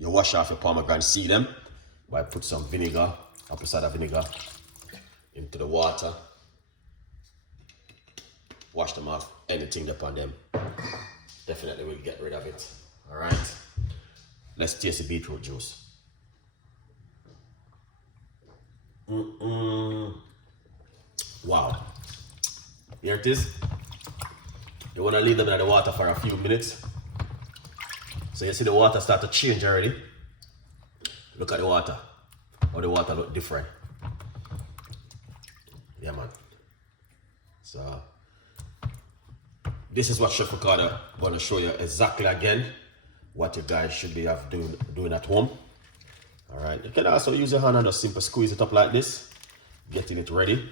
You wash off your pomegranate, see them. I put some vinegar, apple cider vinegar, into the water. Wash them off, anything upon them. Definitely will get rid of it. Alright. Let's taste the beetroot juice. Wow. Here it is. You want to leave them in the water for a few minutes. So you see the water start to change already. Look at the water. How the water look different. Yeah, man. So this is what Chef Ricardo going to show you exactly again what you guys should be doing at home. All right. You can also use your hand and just simply squeeze it up like this, getting it ready.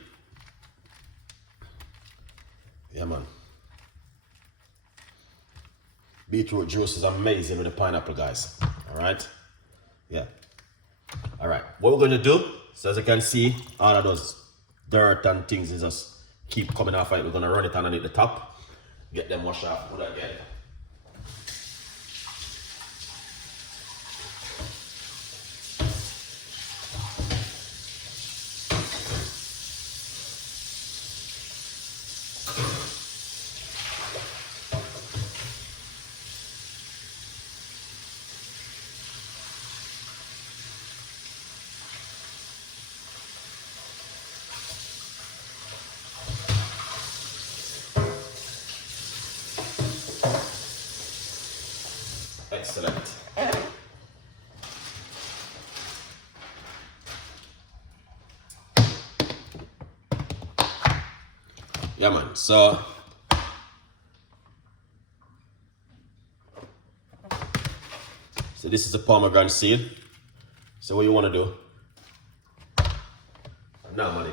Yeah, man. Beetroot juice is amazing with the pineapple, guys. All right. Yeah. All right. What we're going to do, so as you can see, all of those dirt and things is just keep coming off it. We're going to run it underneath the top, get them washed off good again. Excellent. Yeah, man. So this is the pomegranate seed. So what you want to do? Normally,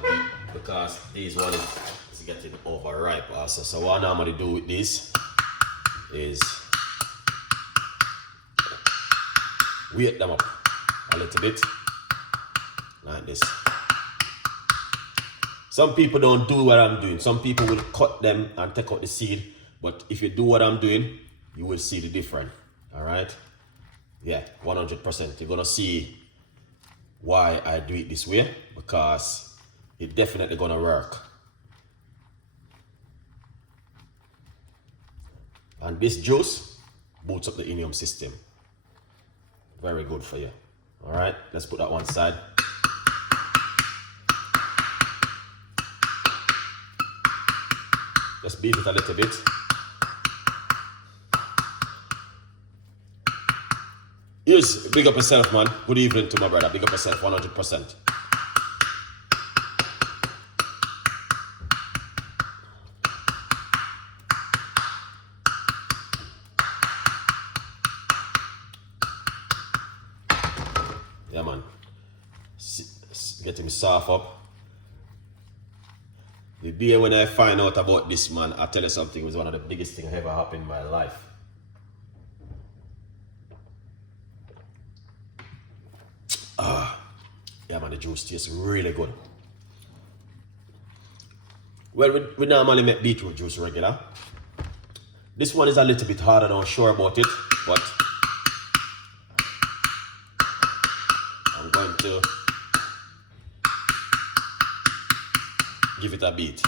because these one is getting overripe also. So what I normally do with this is weight them up a little bit like this. Some people don't do what I'm doing. Some people will cut them and take out the seed, but if you do what I'm doing, you will see the difference. All right. Yeah, 100%. You're gonna see why I do it this way, because it's definitely gonna work. And this juice boosts up the immune system. Very good for you. All right, let's put that one side. Let's beat it a little bit. Yes, big up yourself, man. Good evening to my brother. Big up yourself, 100%. Yeah, man. Getting me soft up. The day when I find out about this, man, I tell you something, it was one of the biggest things ever happened in my life. Yeah, man, the juice tastes really good. Well, we normally make beetroot juice regular. This one is a little bit harder, I'm not sure about it, but I'm going to give it a beat.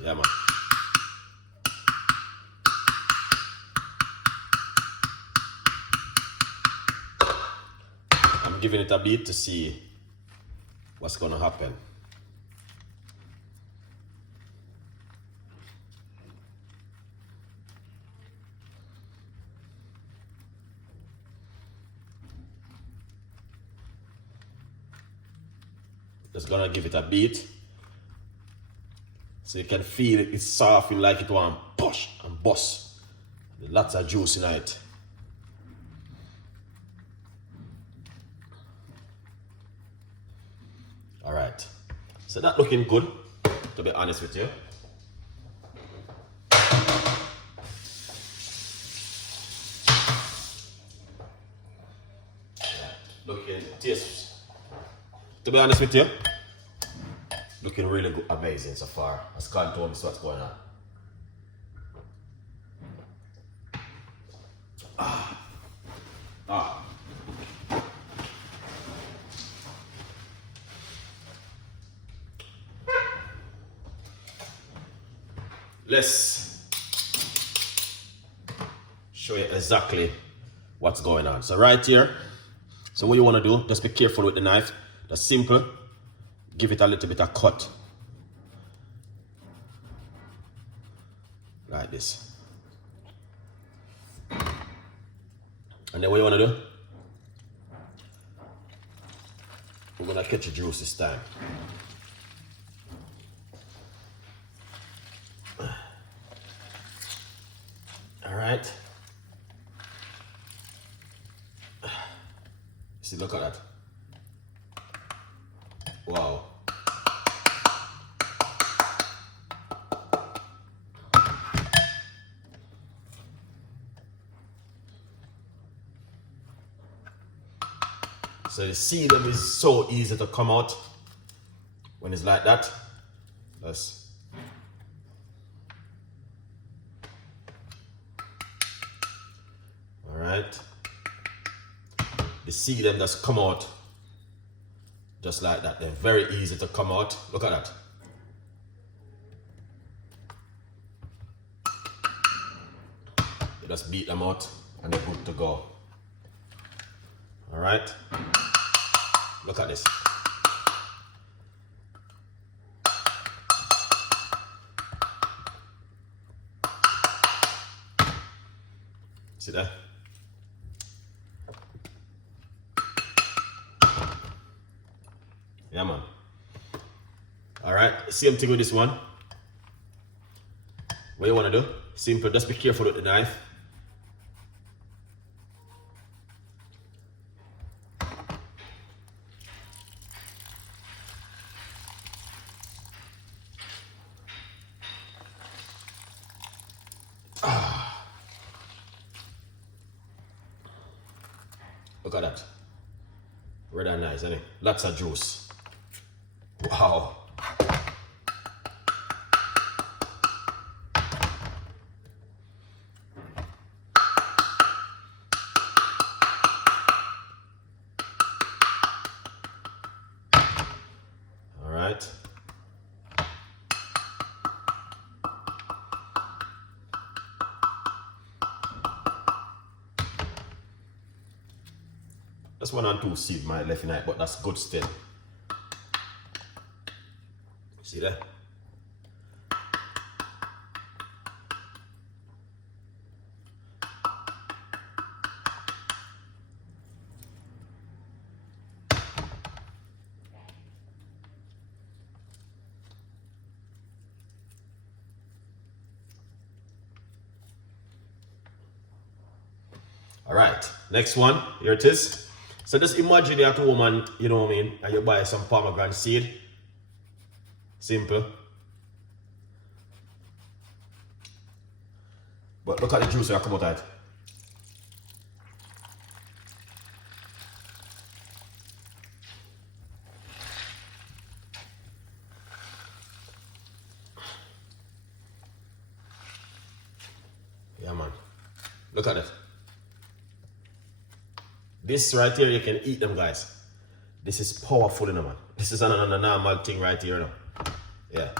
Yeah, man. I'm giving it a beat to see what's gonna happen. Just gonna give it a beat so you can feel it. It's softening like it want push and bust. There's lots of juice in it. All right, so that looking good, to be honest with you. Looking tastes, to be honest with you, looking really good, amazing so far. As Khan told me what's going on. let's show you exactly what's going on. So right here, so what you want to do, just be careful with the knife. That's simple. Give it a little bit of cut. Like this. And then what you want to do, we're going to catch the juice this time. Alright. See, look at that. Wow. So you see them is so easy to come out when it's like that. That's all right. You see them just come out just like that. They're very easy to come out. Look at that. You just beat them out and they're good to go. All right. Look at this. See that? Yeah, man. All right, same thing with this one. What you want to do? Simple, just be careful with the knife. Look at that. Really nice, isn't it? Lots of juice. Wow. All right. That's 1 and 2 seed my left in it, but that's good still. See that? All right, next one, here it is. So just imagine you're at home and, you know what I mean, and you buy some pomegranate seed. Simple. But look at the juice that come out of it. Yeah, man. Look at it. This right here, you can eat them, guys. This is powerful, you know, man. This is a normal thing right here, you know. Yeah.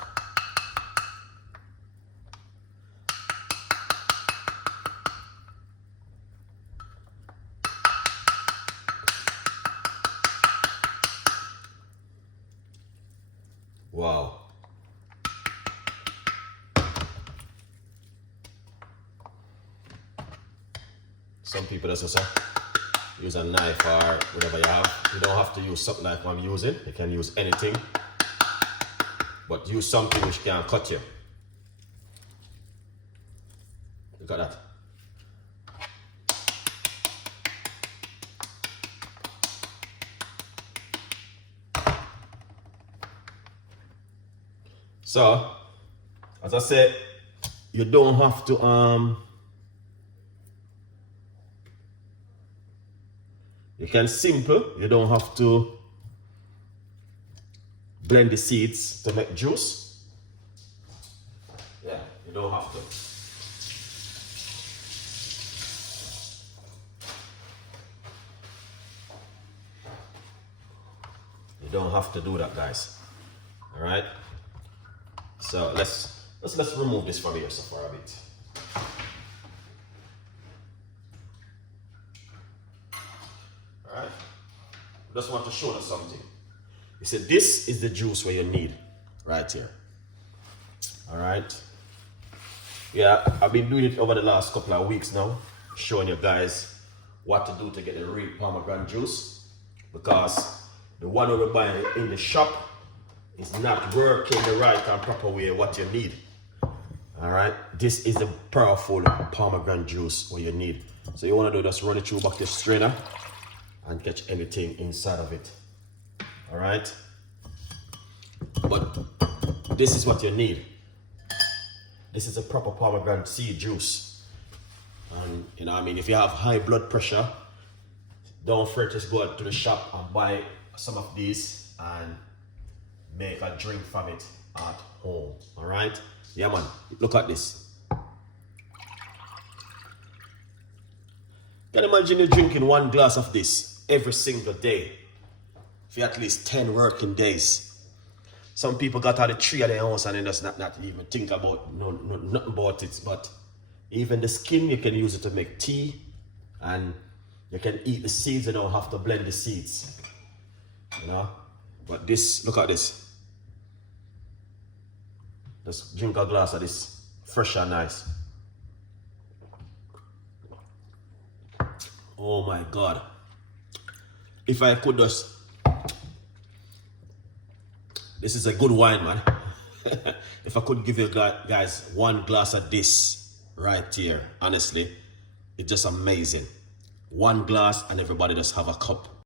Wow. Some people just say, use a knife or whatever you have. You don't have to use something like what I'm using. You can use anything. But use something which can cut you. Look at that. So, as I said, you don't have to you can simple, you don't have to blend the seeds to make juice. Yeah, you don't have to. You don't have to do that, guys. All right. So let's Let's remove this from here so for a bit. Alright. Just want to show you something. You see, this is the juice where you need right here. Alright. Yeah, I've been doing it over the last couple of weeks now, showing you guys what to do to get the real pomegranate juice, because the one we're buying in the shop is not working the right and proper way what you need. Alright, this is the powerful pomegranate juice what you need. So you want to do, just run it through back to the strainer and catch anything inside of it. Alright, but this is what you need. This is a proper pomegranate seed juice. And you know what I mean, if you have high blood pressure, don't fret, just go out to the shop and buy some of these and make a drink from it at home. Alright? Yeah man, look at this. Can you imagine you drinking 1 glass of this every single day for at least 10 working days? Some people got out the tree at their house and they just not even think about nothing about it. But even the skin, you can use it to make tea, and you can eat the seeds. You don't have to blend the seeds, you know. But this, look at this. Just drink a glass of this, fresh and nice. Oh my God! If I could just. This is a good wine, man. If I could give you guys 1 glass of this right here, honestly, it's just amazing. 1 glass and everybody just have a cup.